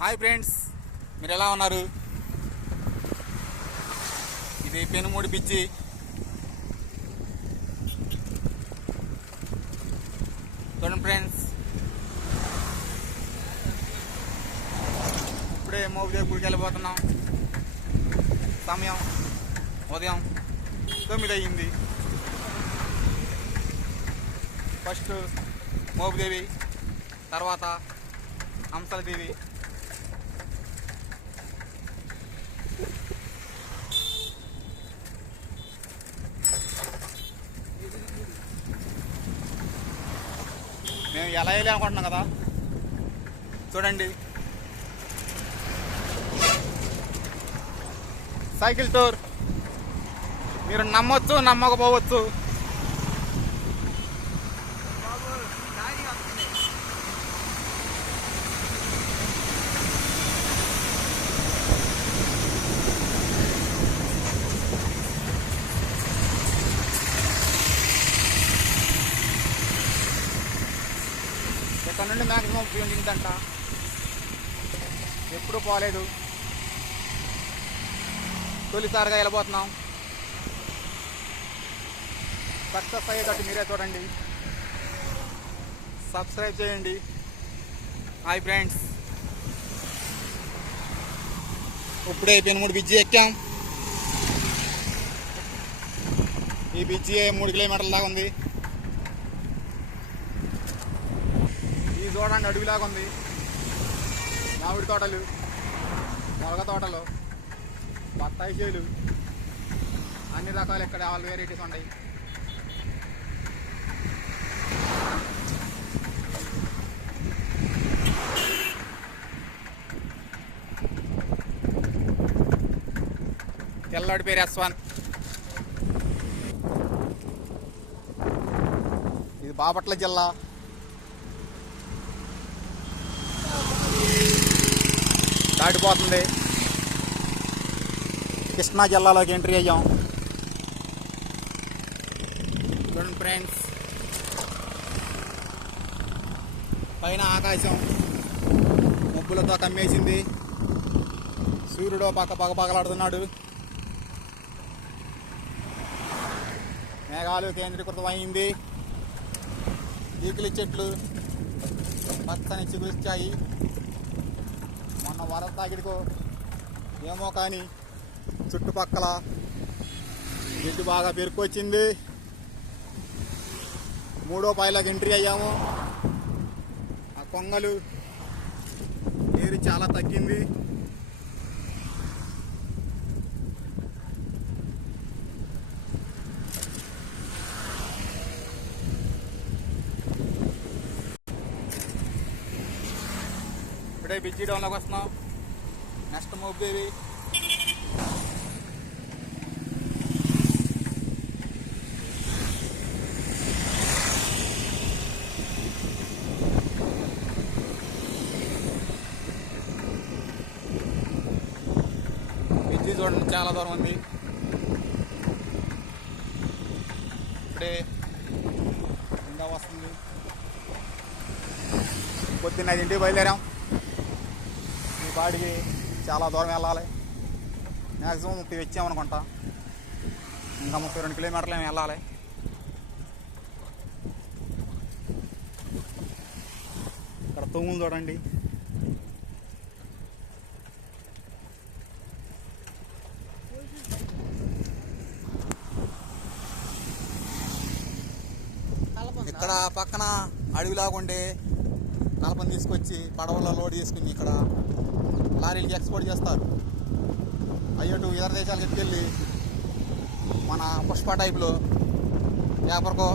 Hi friends, మీరు ఎలా ఉన్నారు? ఇది పెనుమూడి బిజ్జి. చూడండి ఫ్రెండ్స్, ఇప్పుడే మోబిదేవి గుడికి వెళ్ళిపోతున్నాం. సమయం ఉదయం 9 అయ్యింది. ఫస్ట్ మోబిదేవి, తర్వాత హంసలదేవి. మేము ఎలా వెళ్ళి అనుకుంటున్నాం కదా, చూడండి. Cycle tour. మీరు నమ్మొచ్చు, నమ్మకపోవచ్చు. ఇక్కడ నుండి మ్యాక్సిమం ఉపయోగించంట. ఎప్పుడూ పోలేదు, తొలిసారిగా వెళ్ళిపోతున్నాం. సక్సెస్ అయ్యేటట్టు మీరే చూడండి, సబ్స్క్రైబ్ చేయండి. హాయ్ ఫ్రెండ్స్, ఇప్పుడే పెనుమూడి బిజ్జి ఎక్కాం. ఈ బిజ్జి 3 కిలోమీటర్ల దాకా ఉంది. ఈ చూడండి, అడవిలాగా ఉంది. మామిడి తోటలు, మొలగ తోటలు, బత్తాయి చేలు, అన్ని రకాలు ఇక్కడ ఆల్ వెరైటీస్ ఉంటాయి. తెల్లడి పేరు S1. ఇది బాపట్ల జిల్లా. దాటిపోతుంది. కృష్ణా జిల్లాలోకి ఎంట్రీ అయ్యాం. చూడండి ఫ్రెండ్స్, పైన ఆకాశం మబ్బులతో కమ్మేసింది. సూర్యుడు పగపగలాడుతున్నాడు. మేఘాలు కేంద్రీకృతమైంది. ఈకిలి చెట్లు పచ్చని చిగురిచ్చాయి. మొన్న వరద తాగిడికో ఏమో కానీ చుట్టుపక్కల చెట్టు బాగా పెరుకొచ్చింది. 3వ పాయలోకి ఎంట్రీ అయ్యాము. ఆ కొంగలు ఏరి చాలా తగ్గింది. ఇప్పుడే బిజ్జి డౌన్లోకి వస్తున్నాం. నెక్స్ట్ మోబిదేవి. బిజ్జి చూడండి, చాలా దూరం ఉంది. ఇప్పుడే ఇంకా వస్తుంది. పొద్దున్న 5ంటికి బయలుదేరాం. ఈ బాడికి చాలా దూరం వెళ్ళాలి. మ్యాక్సిమం 30 వచ్చామనుకుంటా. ఇంకా 32 కిలోమీటర్లు ఏమి వెళ్ళాలి. ఇక్కడ తూములు చూడండి. ఇక్కడ పక్కన అడవిలాగుండే కలపని తీసుకొచ్చి పడవలో లోడ్ చేసుకుని ఇక్కడ లారీలకి ఎక్స్పోర్ట్ చేస్తారు. అయ్యటు ఇతర దేశాలకు ఎత్తుకెళ్ళి మన పుష్ప టైప్లో పేపర్కో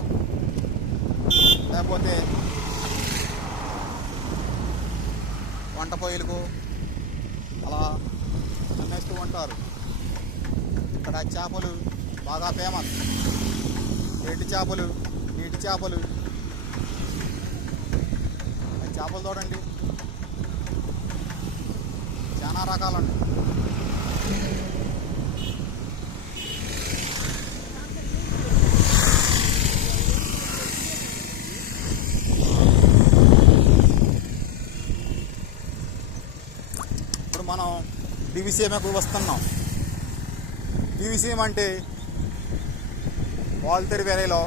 లేకపోతే వంట పొయ్యిలకు అలా అమ్మేస్తూ ఉంటారు. ఇక్కడ చేపలు బాగా ఫేమస్. ఎండు చేపలు, నీటి చేపలు. చేపలు చూడండి, చాలా రకాలండి. మనం డివిసీఎంకు వస్తున్నాం. డివిసీఎం అంటే వాల్తేరు వ్యాలీలో